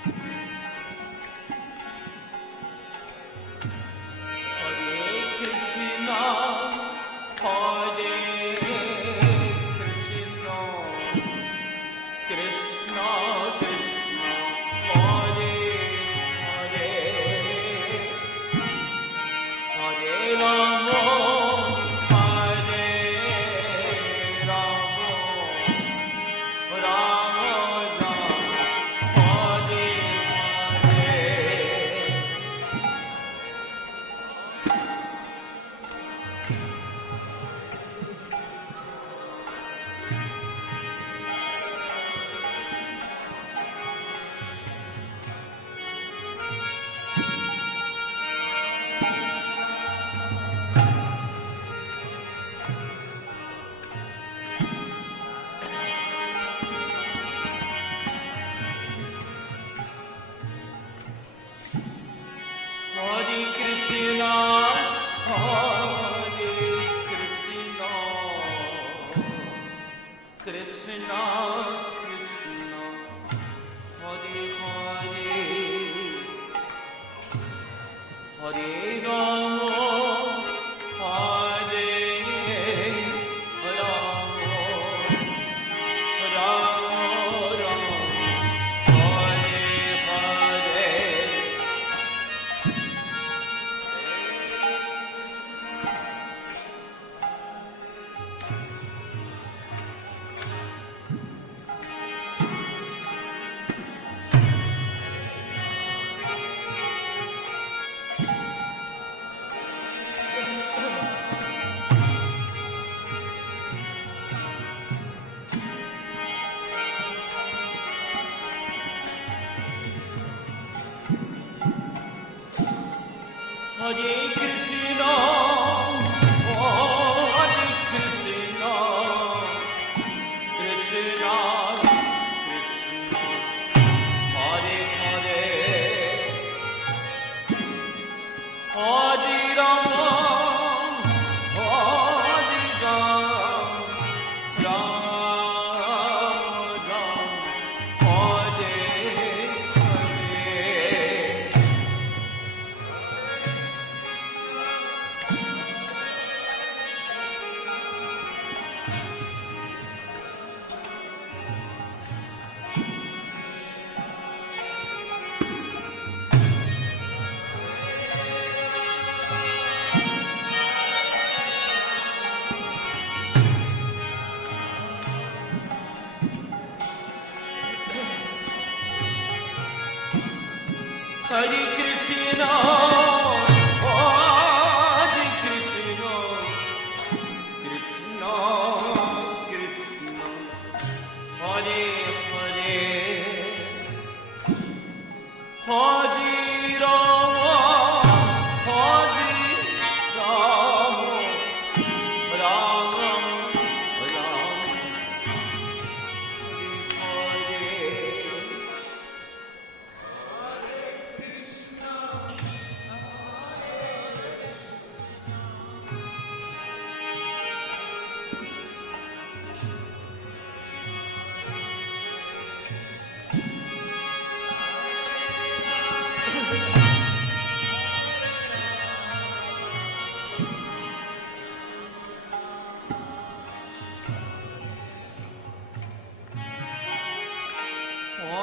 Hare Krishna, Hare Krishna, Krishna Krishna, Hare Hare, Hare Rama, Hare Rama, Rama Rama,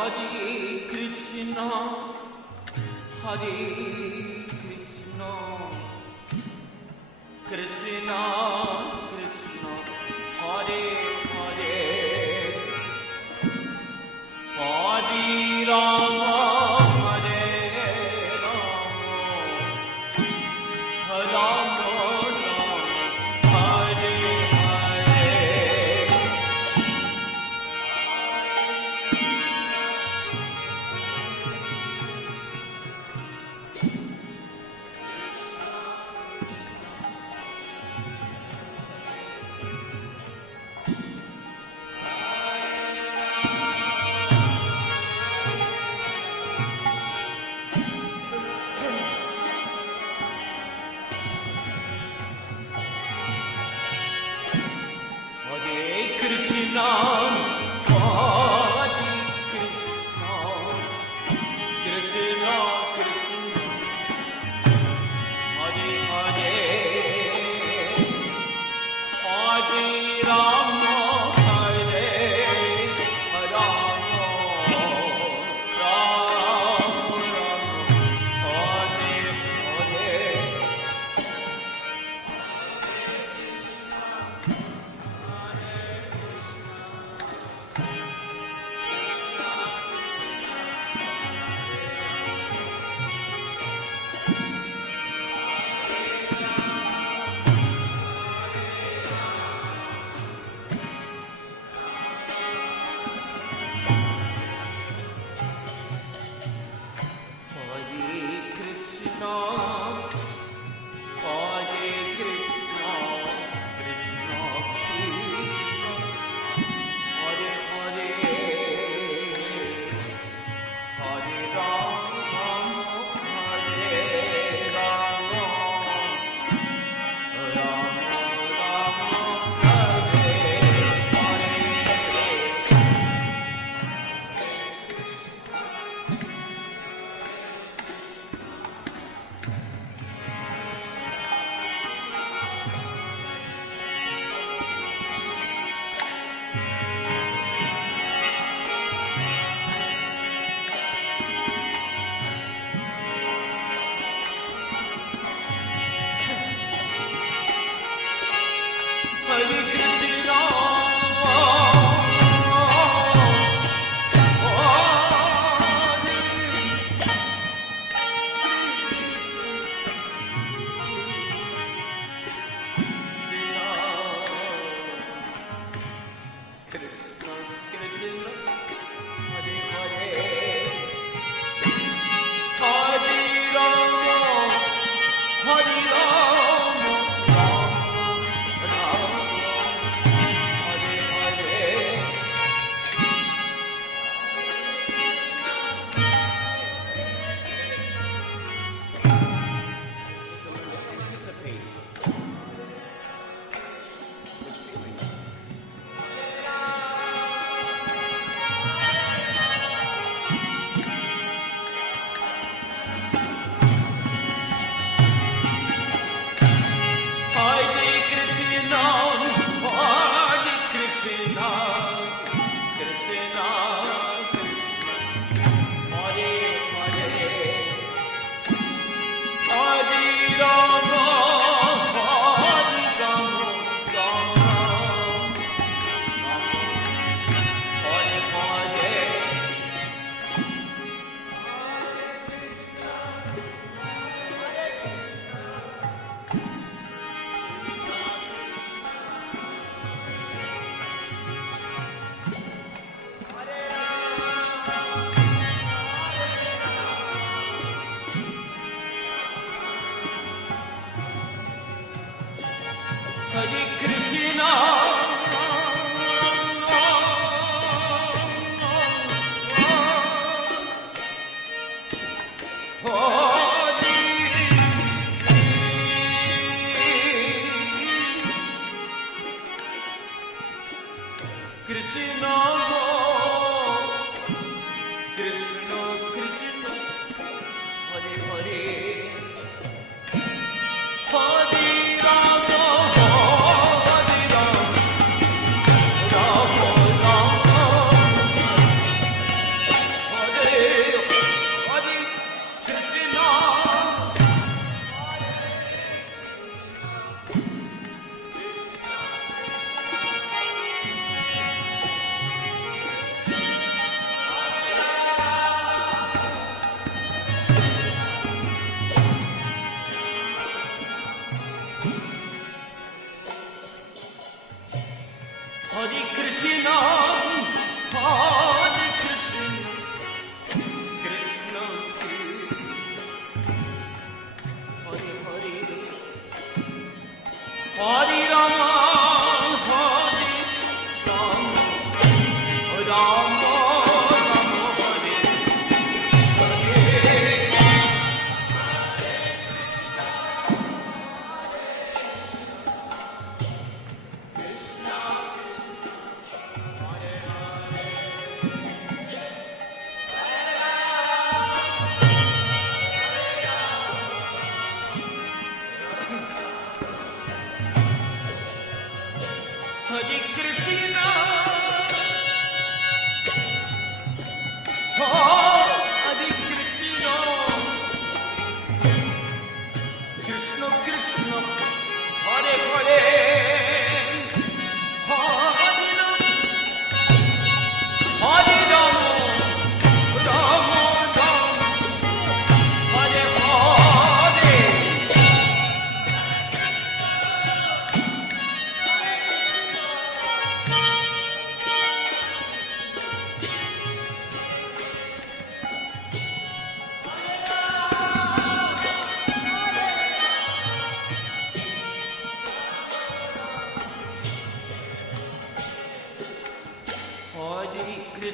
Hare Krishna, Hare Krishna, Krishna Krishna, Hare Hare, Hare Rama, Hare Rama, Rama Rama, Hare Hare.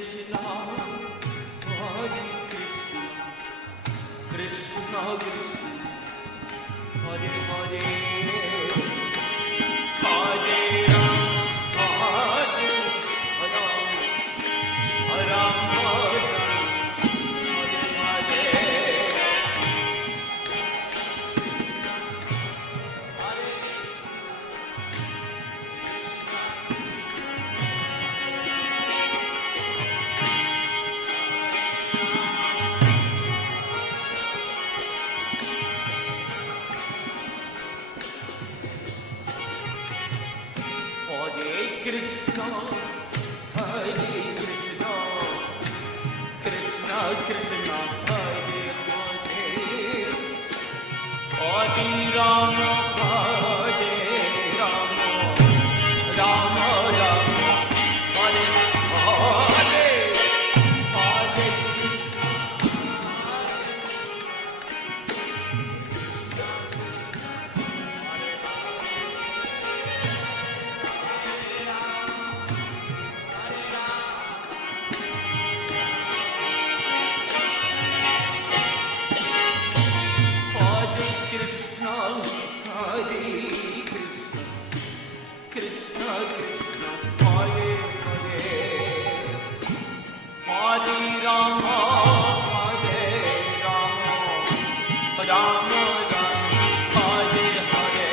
Krishna, Hare Krishna, Krishna Krishna, Hare Hare, Hare Ram, Hare Ram, Ram Ram, Hare Hare. Hare Krishna, Hare Krishna, Krishna Krishna, Hare Hare, Hare Rama, Hare Rama, Rama Rama, Hare Hare, Hare Krishna. Hare Krishna, Hare Krishna, Krishna Krishna, Hare Hare, Hare Rama, Hare Rama, Rama Rama, Hare Hare.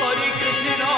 Hare Krishna,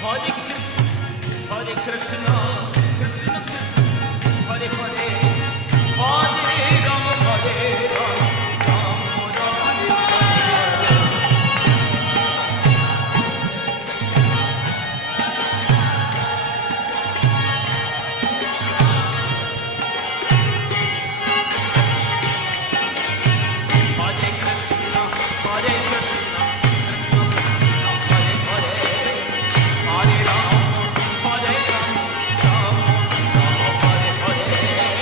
Hare Krishna, Hare Krishna, Krishna Krishna, Hare Hare, Hare Rama, Hare Rama, Rama Rama, Hare Hare. Hare Krishna, Hare Krishna, Krishna Krishna, Hare Hare, Hare Rama, Hare Rama, Rama Rama, Hare Hare.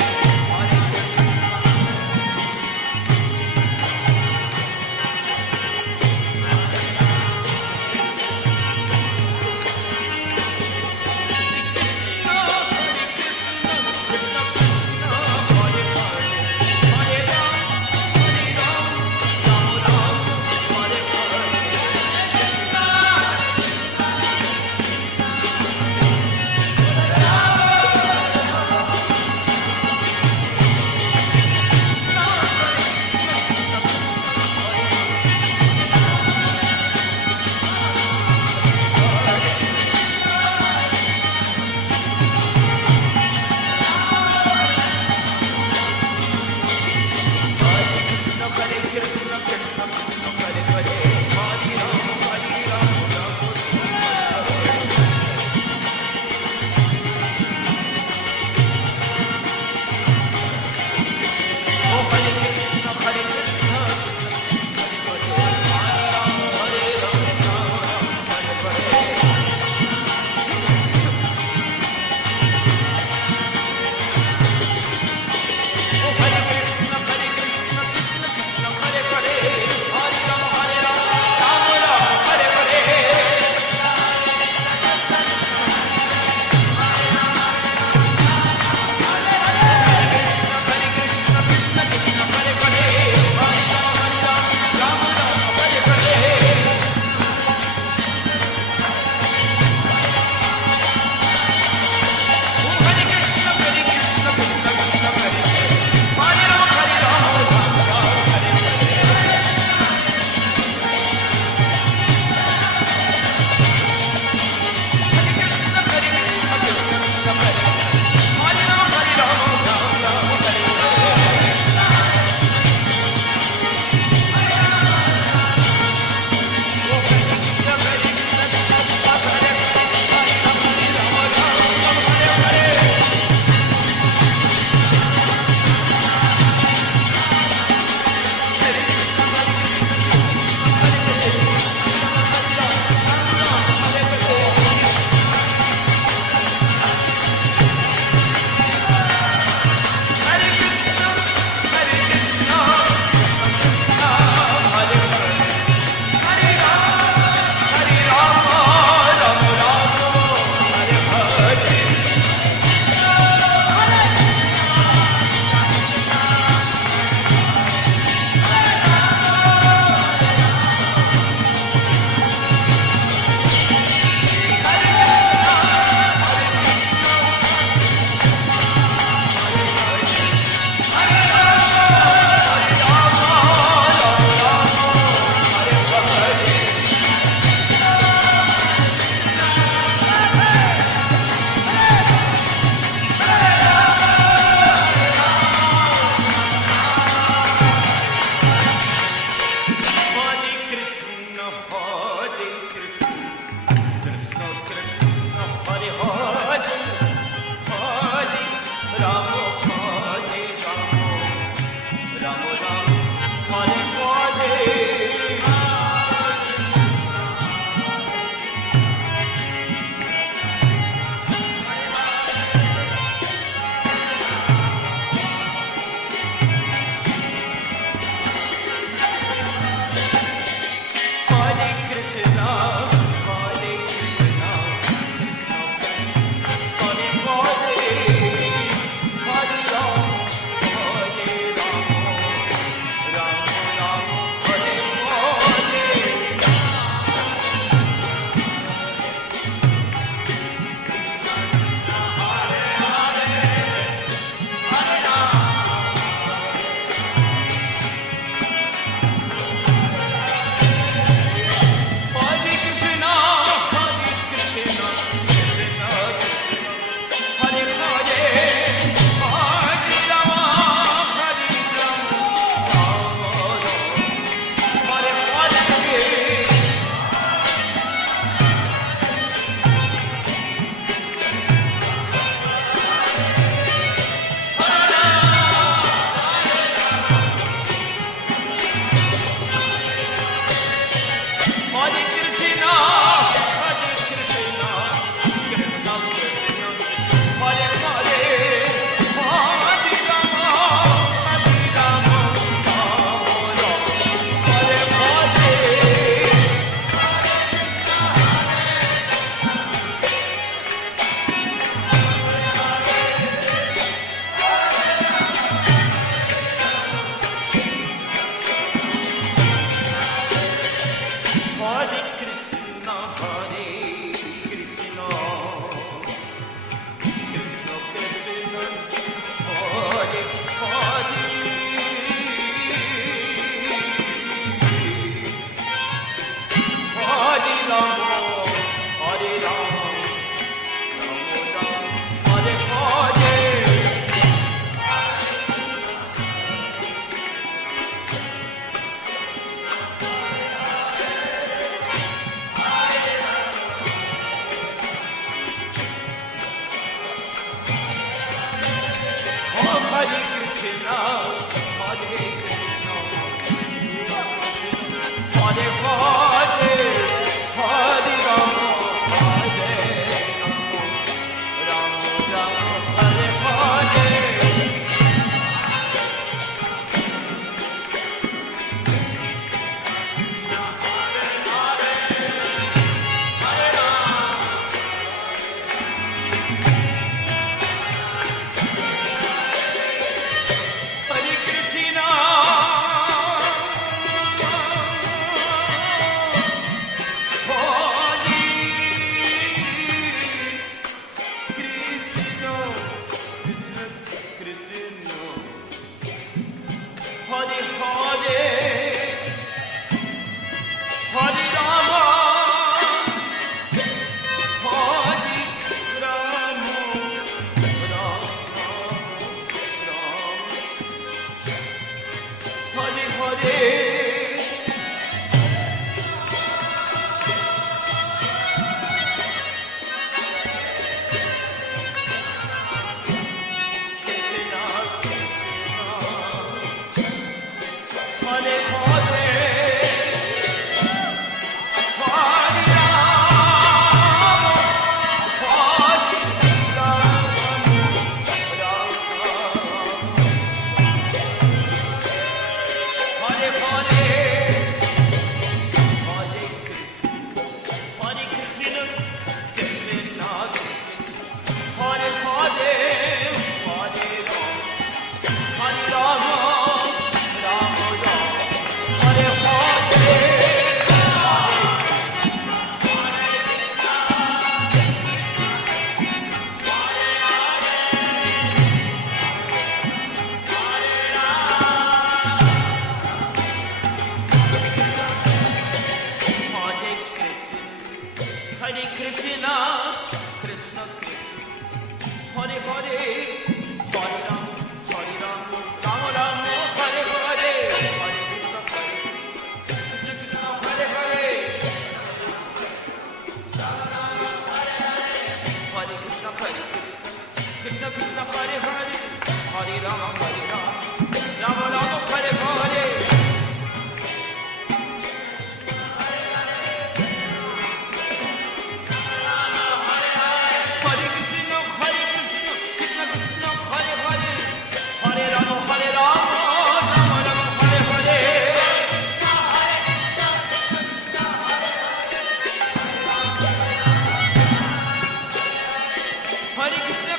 Hare Krishna,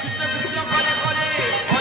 Krishna Krishna, Hare Hare,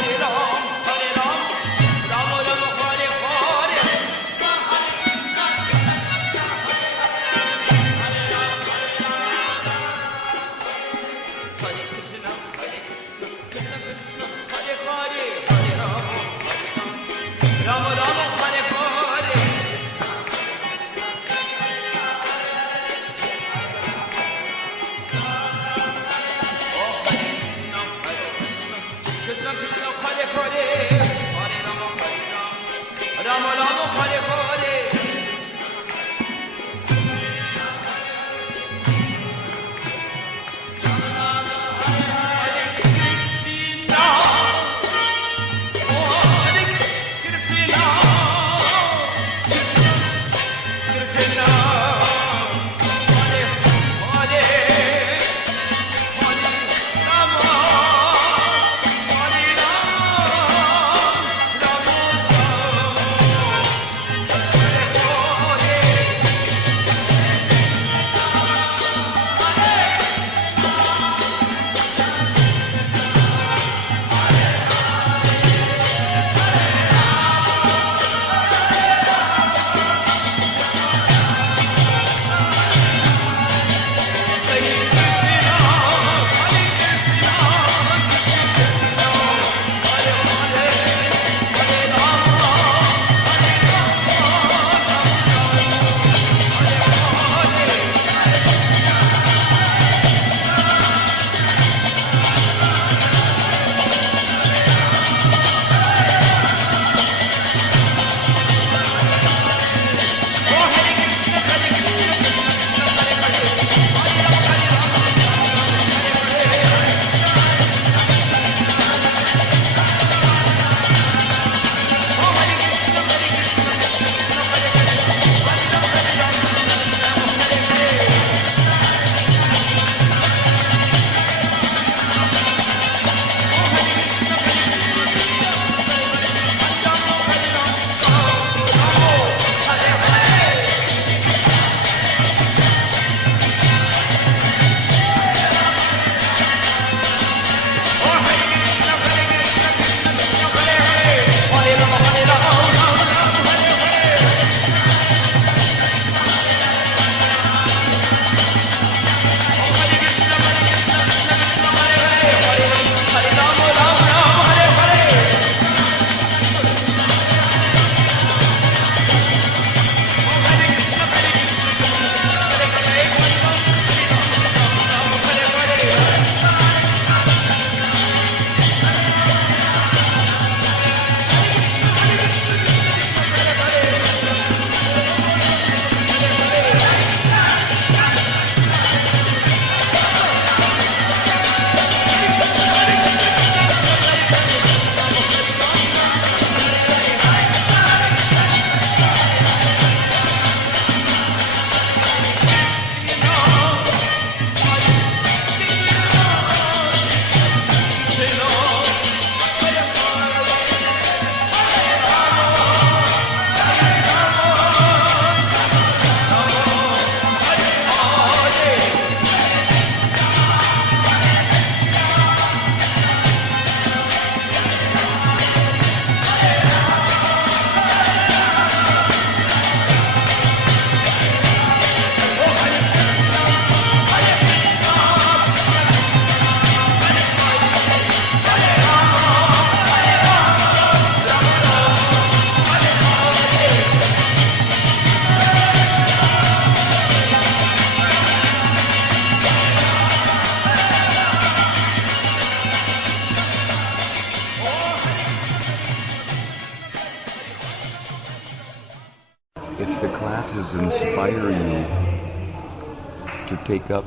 take up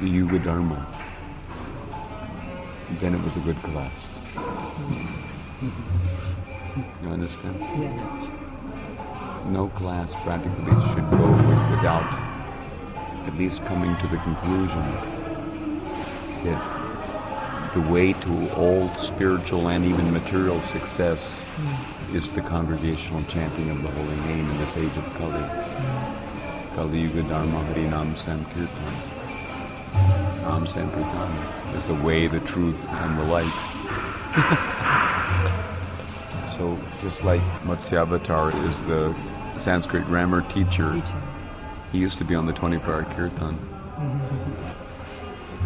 the Yuga Dharma, then it was a good class. You understand? Yeah. No class practically should go without at least coming to the conclusion that the way to all spiritual and even material success is the congregational chanting of the holy name in this age of Kali. Kali Yuga Dharma Hari Nam Sankirtan. Nam Sankirtan is the way, the truth, and the light. So just like Matsyavatar is the Sanskrit grammar teacher, he used to be on the 24-hour Kirtan.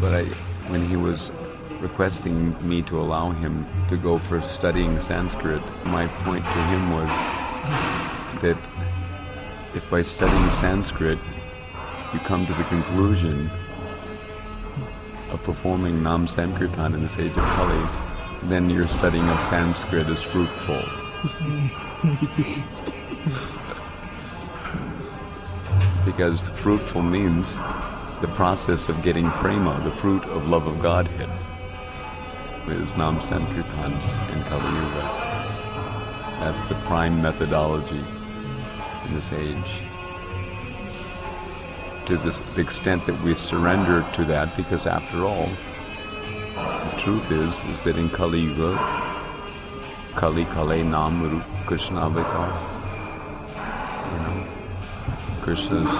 But when he was requesting me to allow him to go for studying Sanskrit, my point to him was that if by studying Sanskrit you come to the conclusion of performing Nam Sankirtan in this age of Kali, then your studying of Sanskrit is fruitful. Because fruitful means the process of getting prema, the fruit of love of Godhead, is Nam Sankirtan in Kali Yuga. That's the prime methodology in this age. To the extent that we surrender to that, because after all, the truth is that in Kali Yuga, Kali Kale Nam Rup Krishna Avatar, Krishna's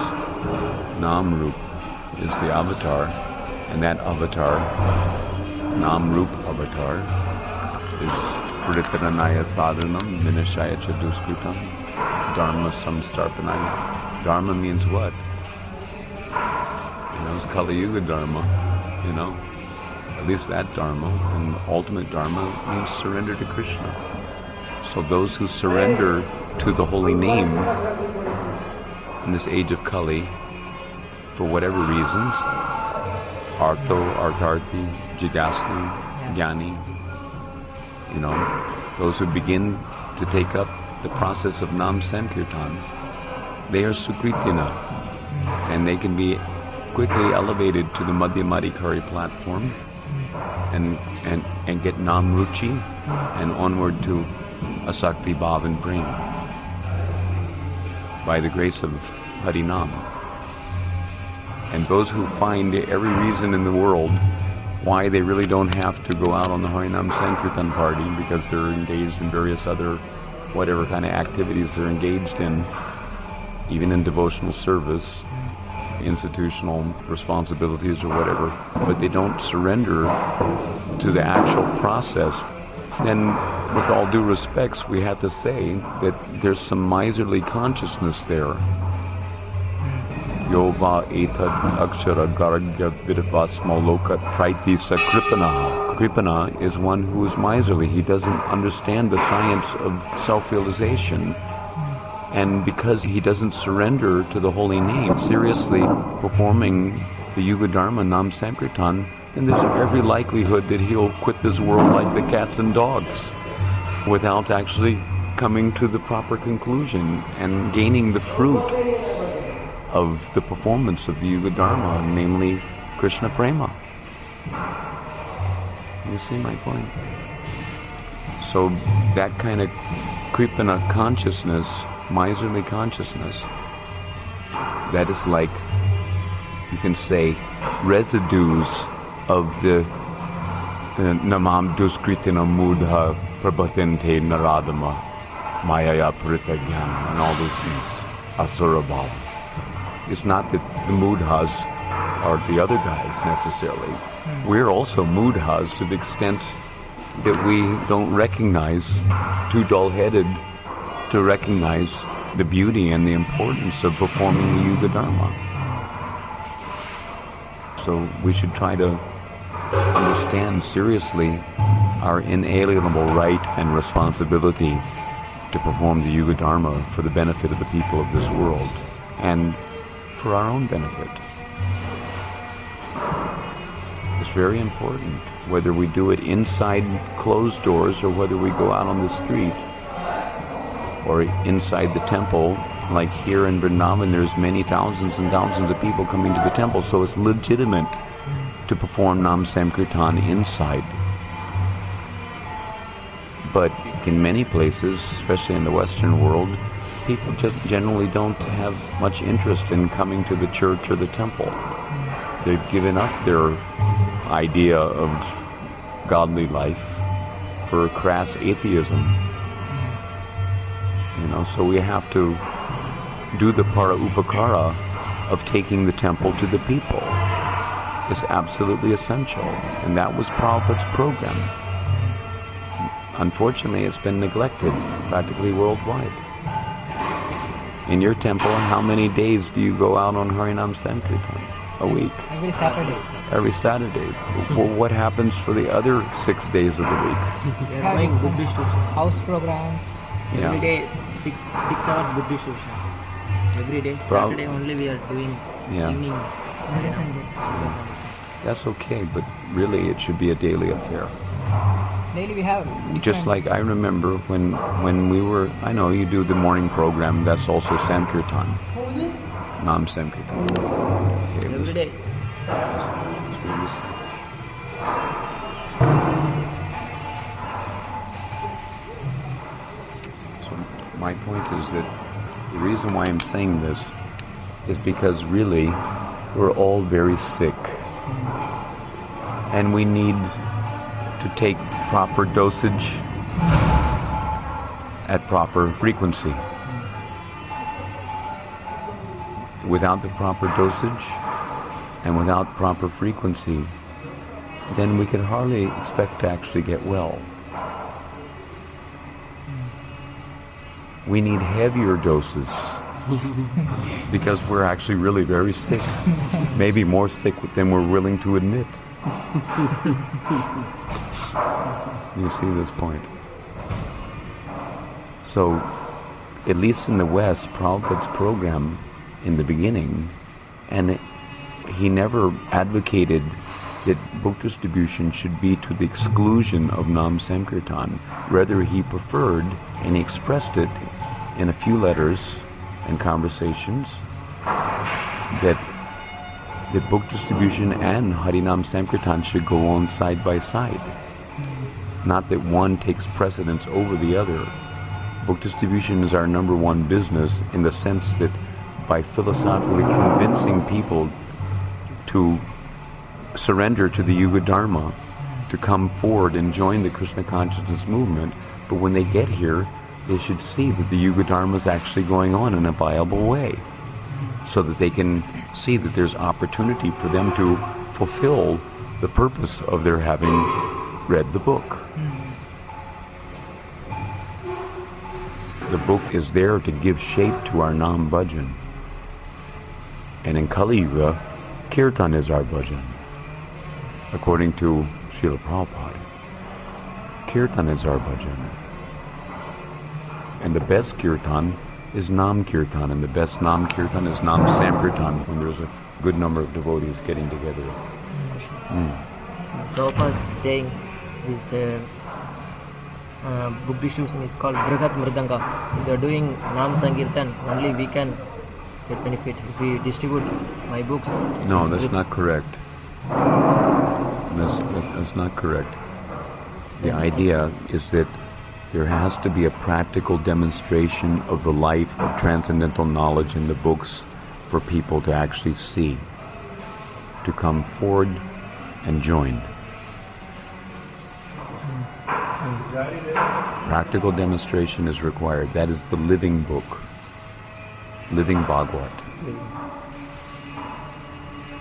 Nam Rup is the avatar, and that avatar, Nam Rup avatar, is Pritharanaya Sadhanam Vinashaya Chaduskritam Dharma Samstarpanaya. Dharma means what? It's Kali Yuga Dharma, At least that Dharma, and ultimate Dharma means surrender to Krishna. So those who surrender to the holy name in this age of Kali, for whatever reasons, Artho, Artharthi, Jigasu, Jnani, those who begin to take up the process of Nam Sankirtan, they are Sukritina, and they can be quickly elevated to the Madhyamadikari platform and get Nam Ruchi and onward to Asakti Bhav and Prema by the grace of Harinam. And those who find every reason in the world why they really don't have to go out on the Harinam Sankirtan party because they're engaged in various other whatever kind of activities they're engaged in, even in devotional service, institutional responsibilities or whatever, but they don't surrender to the actual process, then with all due respects we have to say that there's some miserly consciousness there. Yova etad akshara garagya vidvasmo lokat praiti sakripana. Kripana is one who is miserly. He doesn't understand the science of self-realization. And because he doesn't surrender to the holy name, seriously performing the Yuga Dharma Nam Sankirtan, then there's every likelihood that he'll quit this world like the cats and dogs without actually coming to the proper conclusion and gaining the fruit of the performance of the Yuga Dharma, namely Krishna Prema. You see my point? So that kind of Kripana consciousness, miserly consciousness, that is like, you can say, residues of the Namam Duskritina Mudha Prabhatente Naradama Mayaya Paritagyan and all those things, Asura Bhava. It's not that the mudhas are the other guys necessarily. We're also mudhas to the extent that we don't recognize, too dull-headed to recognize the beauty and the importance of performing the Yuga Dharma. So we should try to understand seriously our inalienable right and responsibility to perform the Yuga Dharma for the benefit of the people of this world and for our own benefit. It's very important whether we do it inside closed doors or whether we go out on the street or inside the temple Like here in Vrindavan, there's many thousands and thousands of people coming to the temple, so it's legitimate to perform Nam Sankirtan inside. But in many places, especially in the Western world, people just generally don't have much interest in coming to the church or the temple. They've given up their idea of godly life for crass atheism. So we have to do the para upakara of taking the temple to the people. It's absolutely essential, and that was Prabhupada's program. Unfortunately, it's been neglected practically worldwide. In your temple, how many days do you go out on Harinam Sankirtan? A week? Every Saturday. Every Saturday. Well, what happens for the other 6 days of the week? We are doing Buddhist house programs. Yeah. Every day, 6 hours Buddhist tuition. Every day, Saturday only we are doing evening. Every Sunday. That's okay, but really it should be a daily affair. Daily we have. Just like I remember when we were, I know you do the morning program, that's also Sankirtan. Nam Sankirtan. Okay, Every day. So my point is that the reason why I'm saying this is because really we're all very sick. And we need to take proper dosage at proper frequency. Without the proper dosage and without proper frequency, then we can hardly expect to actually get well. We need heavier doses because we're actually really very sick. Maybe more sick than we're willing to admit. You see this point? So, at least in the West, Prabhupada's program in the beginning, and he never advocated that book distribution should be to the exclusion of Nam Sankirtan. Rather, he preferred, and he expressed it in a few letters and conversations, that book distribution and Harinam Sankirtan should go on side by side. Not that one takes precedence over the other. Book distribution is our number one business in the sense that by philosophically convincing people to surrender to the Yuga Dharma, to come forward and join the Krishna consciousness movement, but when they get here, they should see that the Yuga Dharma is actually going on in a viable way, so that they can see that there's opportunity for them to fulfill the purpose of their having read the book. The book is there to give shape to our Nam bhajan. And in Kali Yuga, Kirtan is our bhajan. According to Srila Prabhupada, Kirtan is our bhajan. And the best Kirtan is Nam Kirtan, and the best Nam Kirtan is Nam Sankirtan, when there's a good number of devotees getting together. Prabhupada saying this book distribution is called Brihat Mridanga. If you are doing Nam Sankirtan, only we can get benefit. If we distribute my books... No, that's not correct. That's not correct. The idea is that there has to be a practical demonstration of the life of transcendental knowledge in the books for people to actually see, to come forward and join. Practical demonstration is required. That is the living book, living Bhagavad.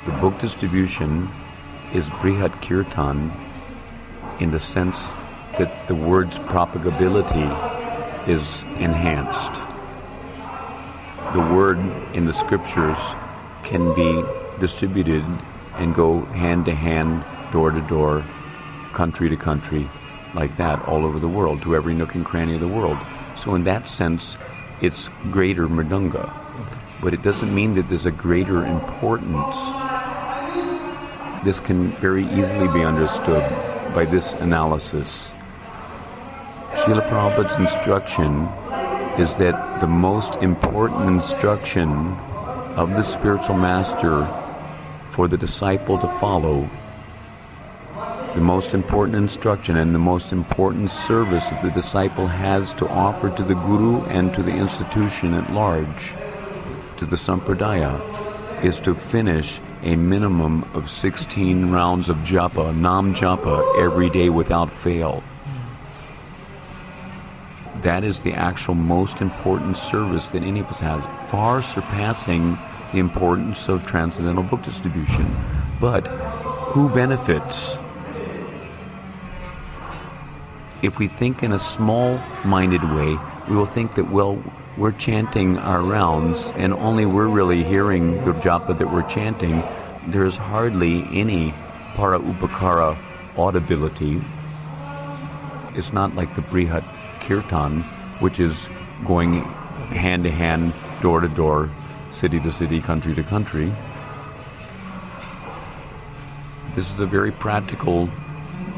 The book distribution is Brihat Kirtan in the sense that the word's propagability is enhanced. The word in the scriptures can be distributed and go hand to hand, door to door, country to country, like that, all over the world, to every nook and cranny of the world. So in that sense, it's greater mridanga. But it doesn't mean that there's a greater importance. This can very easily be understood by this analysis. Srila Prabhupada's instruction is that the most important instruction of the spiritual master for the disciple to follow, the most important instruction and the most important service that the disciple has to offer to the Guru and to the institution at large, to the Sampradaya, is to finish a minimum of 16 rounds of japa, nam japa, every day without fail. That is the actual most important service that any of us has, far surpassing the importance of transcendental book distribution. But who benefits? If we think in a small-minded way, we will think that, well, we're chanting our rounds and only we're really hearing the japa that we're chanting. There's hardly any para upakara audibility. It's not like the Brihat Kirtan, which is going hand to hand, door to door, city to city, country to country. This is a very practical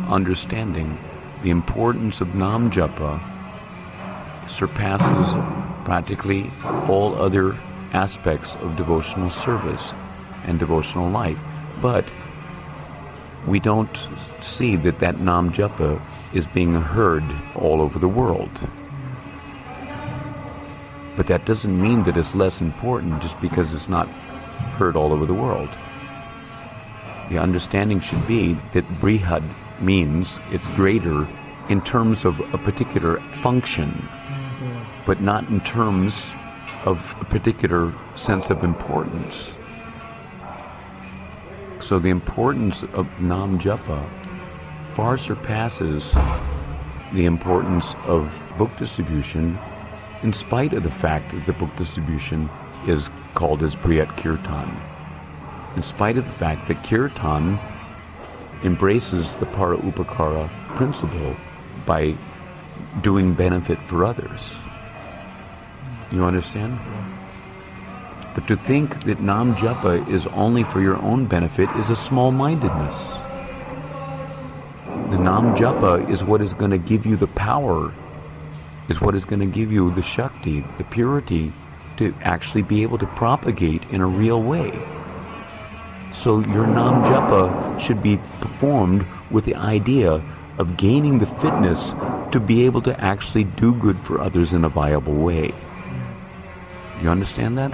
understanding. The importance of Nam Japa surpasses practically all other aspects of devotional service and devotional life. But we don't see that Nam Japa is being heard all over the world. But that doesn't mean that it's less important just because it's not heard all over the world. The understanding should be that Brihad means it's greater in terms of a particular function, but not in terms of a particular sense of importance. So the importance of Nam Japa far surpasses the importance of book distribution, in spite of the fact that the book distribution is called as Briyat Kirtan. In spite of the fact that Kirtan embraces the para upakara principle by doing benefit for others. You understand? But to think that Nam Japa is only for your own benefit is a small-mindedness. The Nam Japa is what is going to give you the power, is what is going to give you the Shakti, the purity, to actually be able to propagate in a real way. So your Nam Japa should be performed with the idea of gaining the fitness to be able to actually do good for others in a viable way. You understand that?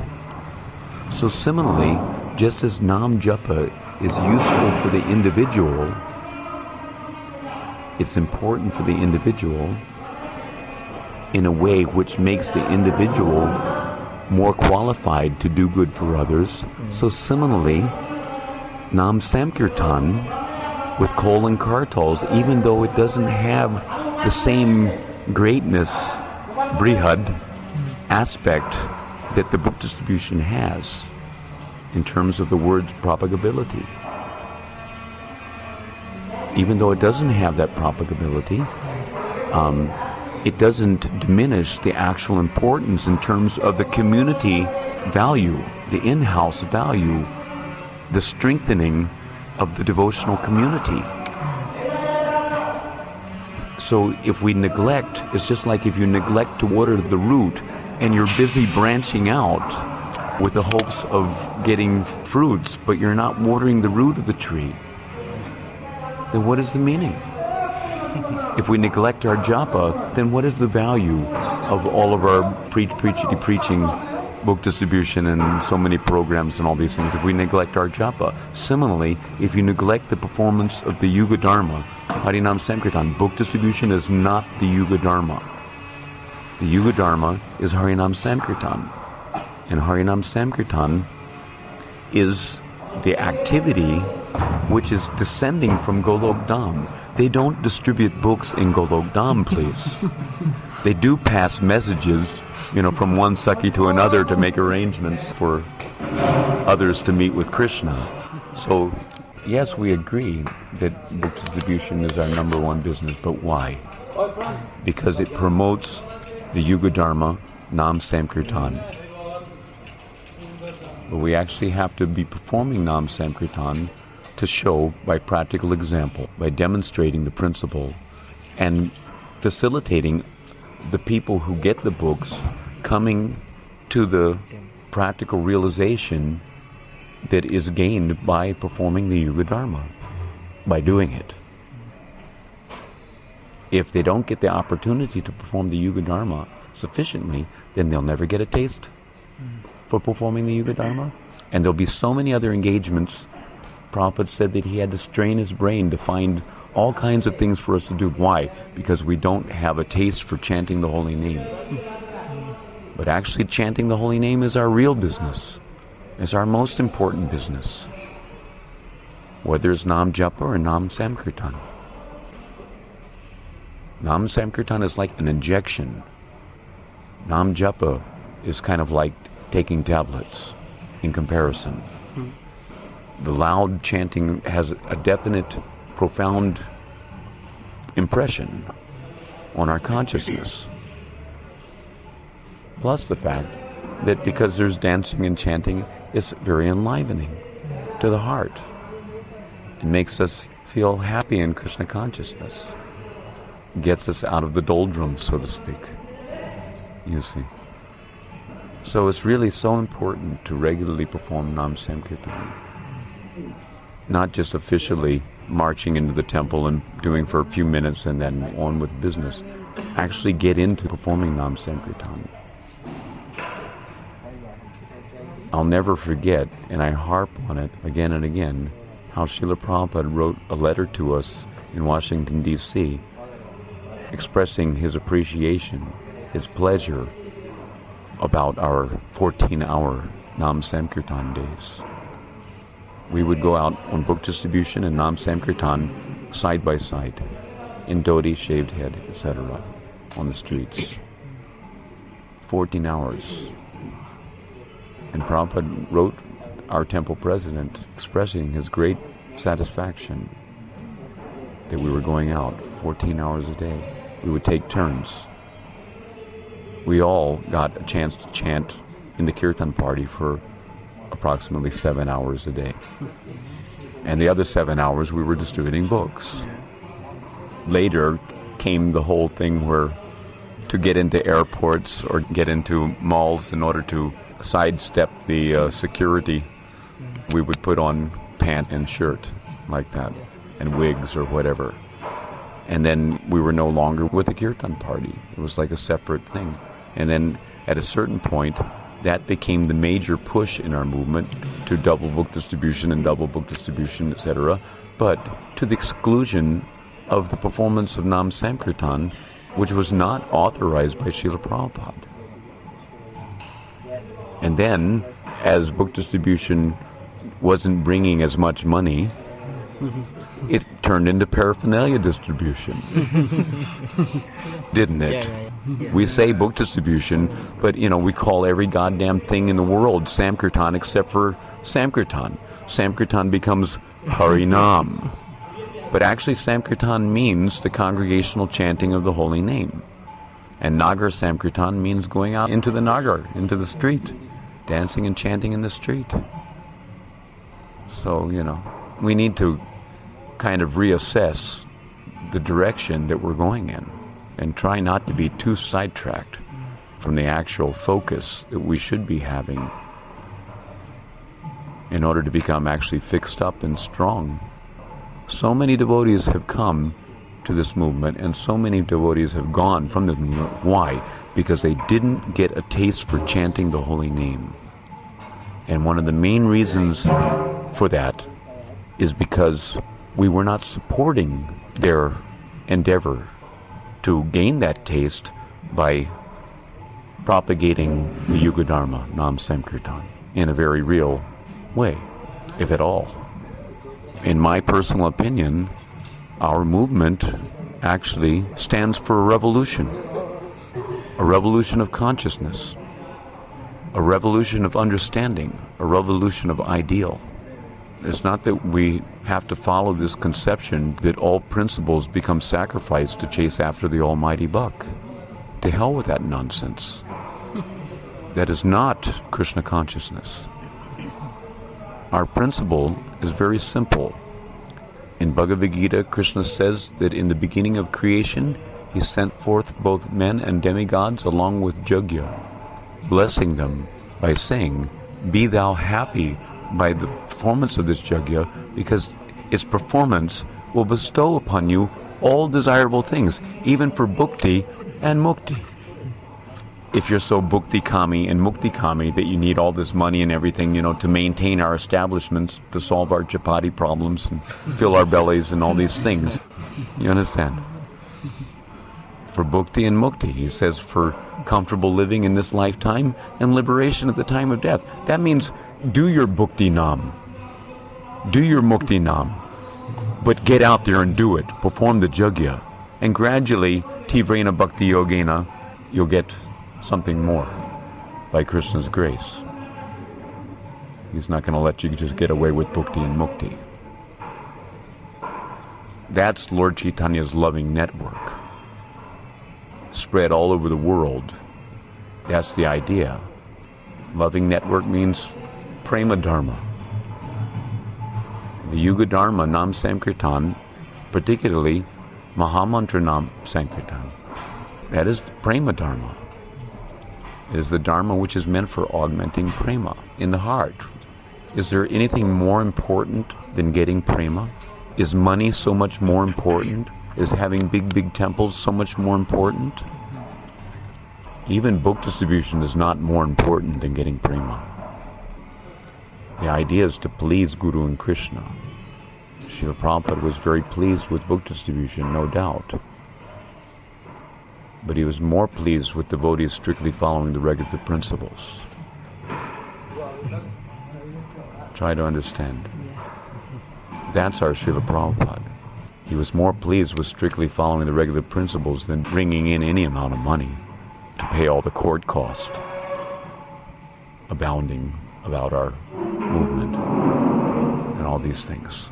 So similarly, just as Nam Japa is useful for the individual, it's important for the individual in a way which makes the individual more qualified to do good for others. So similarly, Nam Samkirtan with Kol and Kartals, even though it doesn't have the same greatness, Brihad aspect that the book distribution has in terms of the word's propagability. Even though it doesn't have that propagability, it doesn't diminish the actual importance in terms of the community value, the in-house value, the strengthening of the devotional community. So if we neglect, it's just like if you neglect to water the root and you're busy branching out with the hopes of getting fruits, but you're not watering the root of the tree, then what is the meaning? If we neglect our japa, then what is the value of all of our preaching, book distribution, and so many programs and all these things if we neglect our japa? Similarly, if you neglect the performance of the Yuga Dharma, Harinam Sankirtan, book distribution is not the Yuga Dharma. The Yuga Dharma is Harinam Sankirtan. And Harinam Sankirtan is the activity which is descending from Golok Dham. They don't distribute books in Golok Dham, please. They do pass messages, from one Sakhi to another to make arrangements for others to meet with Krishna. So, yes, we agree that book distribution is our number one business, but why? Because it promotes the Yuga Dharma, Nam Sankirtan. But we actually have to be performing Nam Sankirtan to show by practical example, by demonstrating the principle and facilitating the people who get the books coming to the practical realization that is gained by performing the Yuga Dharma, by doing it. If they don't get the opportunity to perform the Yuga Dharma sufficiently, then they'll never get a taste for performing the Yuga Dharma. And there'll be so many other engagements. Prabhupada said that he had to strain his brain to find all kinds of things for us to do. Why? Because we don't have a taste for chanting the holy name. But actually chanting the holy name is our real business. It's our most important business. Whether it's Nam Japa or Nam Samkirtan. Nam Samkirtan is like an injection. Nam Japa is kind of like taking tablets in comparison. The loud chanting has a definite, profound impression on our consciousness. Plus the fact that because there's dancing and chanting, it's very enlivening to the heart. It makes us feel happy in Krishna consciousness. Gets us out of the doldrums, so to speak. You see. So it's really so important to regularly perform Nam Samkirtan. Not just officially marching into the temple and doing for a few minutes and then on with business. Actually get into performing Nam Samkirtan. I'll never forget, and I harp on it again and again, how Srila Prabhupada wrote a letter to us in Washington, D.C., expressing his appreciation, his pleasure about our 14-hour Nam Samkirtan days. We would go out on book distribution and Nam Samkirtan side by side, in dhoti, shaved head, etc., on the streets. 14 hours. And Prabhupada wrote our temple president expressing his great satisfaction that we were going out 14 hours a day. We would take turns. We all got a chance to chant in the Kirtan party for approximately 7 hours a day. And the other 7 hours we were distributing books. Later came the whole thing where to get into airports or get into malls in order to sidestep the security, we would put on pant and shirt like that, and wigs or whatever. And then we were no longer with the Kirtan party. It was like a separate thing. And then at a certain point, that became the major push in our movement to double book distribution and double book distribution, etc., but to the exclusion of the performance of Nam Samkirtan, which was not authorized by Srila Prabhupada. And then, as book distribution wasn't bringing as much money, it turned into paraphernalia distribution. Didn't it? Yeah. We say book distribution, but we call every goddamn thing in the world Samkirtan except for Samkirtan. Samkirtan becomes Harinam. But actually Samkirtan means the congregational chanting of the holy name. And Nagar Samkirtan means going out into the Nagar, into the street, dancing and chanting in the street. So, we need to kind of reassess the direction that we're going in and try not to be too sidetracked from the actual focus that we should be having in order to become actually fixed up and strong. So many devotees have come to this movement and so many devotees have gone from this movement. Why? Because they didn't get a taste for chanting the holy name. And one of the main reasons for that is because we were not supporting their endeavor to gain that taste by propagating the Yuga Dharma, Nam Samkirtan, in a very real way, if at all. In my personal opinion, our movement actually stands for a revolution of consciousness, a revolution of understanding, a revolution of ideal. It's not that we have to follow this conception that all principles become sacrificed to chase after the almighty buck. To hell with that nonsense. That is not Krishna consciousness. Our principle is very simple. In Bhagavad Gita, Krishna says that in the beginning of creation, He sent forth both men and demigods along with Jagya, blessing them by saying, "Be thou happy by the performance of this Jagya, because its performance will bestow upon you all desirable things, even for bhukti and mukti." If you're so bhukti-kami and mukti-kami that you need all this money and everything, to maintain our establishments, to solve our chapati problems and fill our bellies and all these things, you understand? For bhukti and mukti, he says, for comfortable living in this lifetime and liberation at the time of death. That means do your bhukti nam, do your mukti nam, but get out there and do it. Perform the jagya, and gradually, tivrena bhakti yogena, you'll get something more by Krishna's grace. He's not going to let you just get away with bhukti and mukti. That's Lord Chaitanya's loving network, spread all over the world. That's the idea. Loving network means prema dharma. The Yuga Dharma, Nam Sankirtan, particularly Mahamantra Nam Sankirtan. That is the prema dharma. It is the dharma which is meant for augmenting prema in the heart. Is there anything more important than getting prema? Is money so much more important? Is having big temples so much more important? Even book distribution is not more important than getting prema. The idea is to please Guru and Krishna. Srila Prabhupada was very pleased with book distribution, no doubt. But he was more pleased with devotees strictly following the regular principles. Try to understand. That's our Srila Prabhupada. He was more pleased with strictly following the regular principles than bringing in any amount of money to pay all the court cost abounding about our movement and all these things.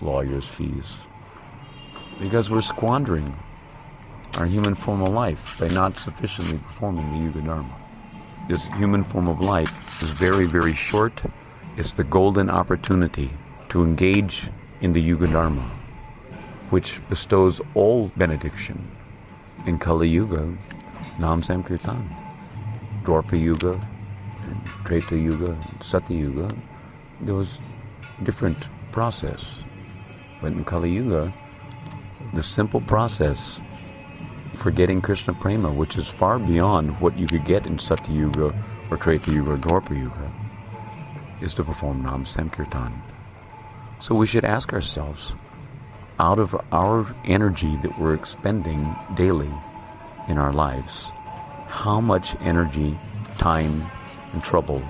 Lawyers' fees. Because we're squandering our human form of life by not sufficiently performing the Yuga Dharma. This human form of life is very, very short. It's the golden opportunity to engage in the Yuga Dharma, which bestows all benediction. In Kali Yuga, Nam Sankirtan, Dwarpa Yuga, Treta Yuga, Satya Yuga, there was different process. But in Kali Yuga, the simple process for getting Krishna Prema, which is far beyond what you could get in Satya Yuga or Treta Yuga or Dwarpa Yuga, is to perform Nam Sankirtan. So we should ask ourselves, out of our energy that we're expending daily in our lives, how much energy, time, and trouble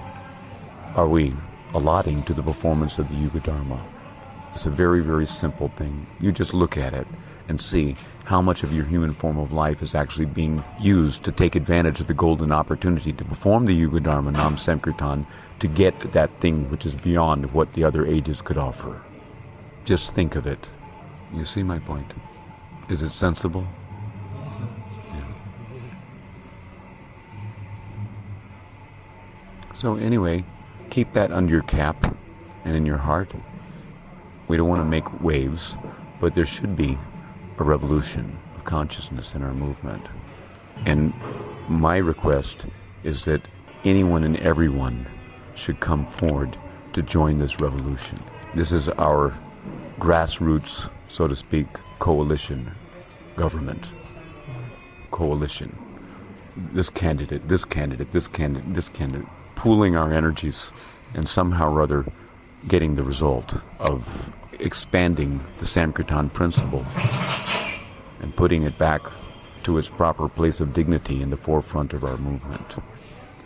are we allotting to the performance of the Yuga Dharma? It's a very, very simple thing. You just look at it and see how much of your human form of life is actually being used to take advantage of the golden opportunity to perform the Yuga Dharma, Nam Sankirtan, to get that thing which is beyond what the other ages could offer. Just think of it. You see my point? Is it sensible? Yeah. So anyway, keep that under your cap and in your heart. We don't want to make waves, but there should be a revolution of consciousness in our movement. And my request is that anyone and everyone should come forward to join this revolution. This is our grassroots, so to speak, coalition, government, coalition. This candidate, pooling our energies and somehow or other getting the result of expanding the Sankirtan principle and putting it back to its proper place of dignity in the forefront of our movement.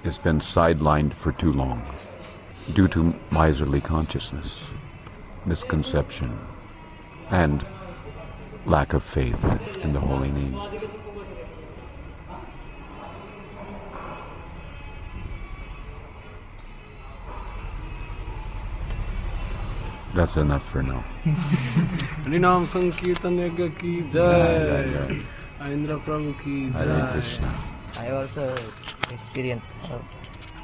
It's been sidelined for too long due to miserly consciousness, misconception, and lack of faith in the holy name. That's enough for now. Harinam Sankirtan Yagya ki jai. Aindra Prabhu ki jai. Hare Krishna. I also experience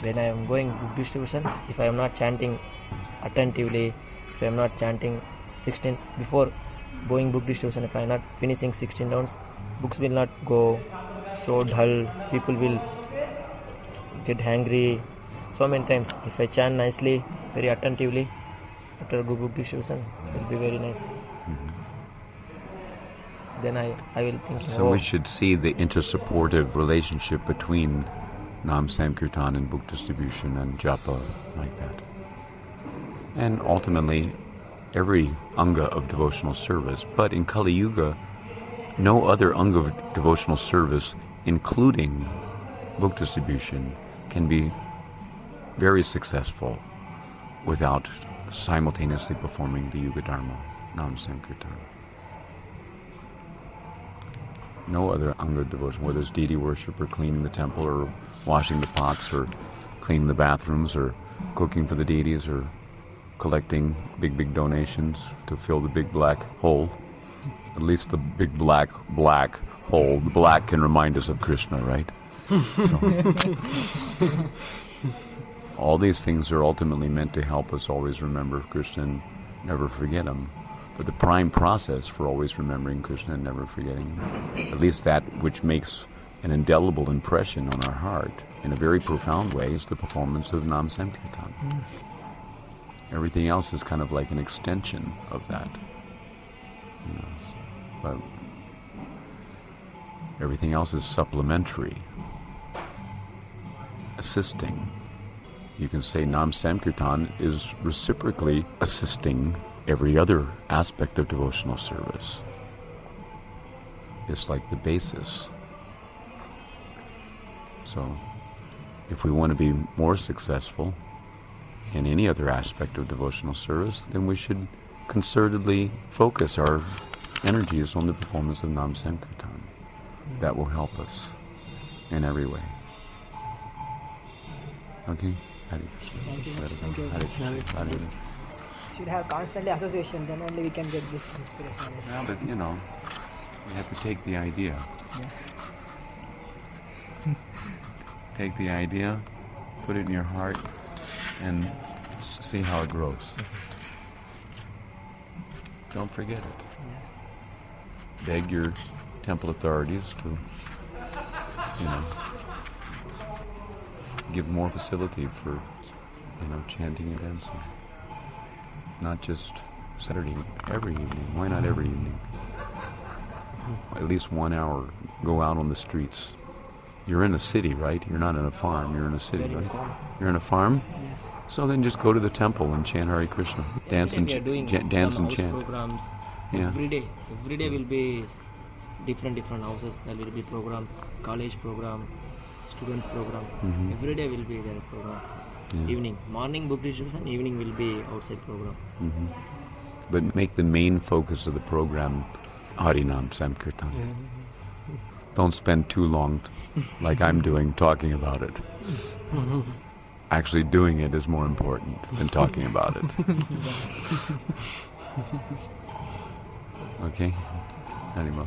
when I am going book distribution, if I am not chanting attentively, if I am not chanting 16 before going book distribution, if I'm not finishing 16 rounds, books will not go so dull. People will get hungry. So many times, if I chant nicely, very attentively, after book distribution, it will be very nice. Then I will think. So we should see the intersupportive relationship between Nam Sankirtan and book distribution and japa like that. And ultimately, every anga of devotional service. But in Kali Yuga, no other anga of devotional service, including book distribution, can be very successful without simultaneously performing the Yuga Dharma, Nam Sankirtan. No other anga of devotion, whether it's deity worship or cleaning the temple or washing the pots or cleaning the bathrooms or cooking for the deities or collecting big donations to fill the big black hole. At least the big black hole. The black can remind us of Krishna, right? So, all these things are ultimately meant to help us always remember Krishna and never forget him. But the prime process for always remembering Krishna and never forgetting him, at least that which makes an indelible impression on our heart in a very profound way, is the performance of Nam Sankirtan. Everything else is kind of like an extension of that. You know, but everything else is supplementary, assisting. You can say Nam Sankirtan is reciprocally assisting every other aspect of devotional service. It's like the basis. So, if we want to be more successful in any other aspect of devotional service, then we should concertedly focus our energies on the performance of Nam Sankirtan. That will help us in every way. Okay? Hare Krishna. Thank you. Hare Krishna. Hare Krishna. Should have constantly association, then only we can get this inspiration. Well, but you know, you have to take the idea. Take the idea, put it in your heart, and see how it grows. Don't forget it. Beg your temple authorities to, give more facility for, chanting and dancing. Not just Saturday, every evening. Why not every evening? At least 1 hour. Go out on the streets. You're in a city, right? You're not in a farm. You're in a city, right? You're in a farm? Yeah. So then just go to the temple and chant Hare Krishna. Dance and dance and chant. Programs. Yeah. Every day will be different houses. There will be program, college program, students program. Every day will be their program. Yeah. Evening, morning book distribution, evening will be outside program. But make the main focus of the program Harinam Sankirtan. Don't spend too long, like I'm doing, talking about it. Actually doing it is more important than talking about it. Okay? Anymore.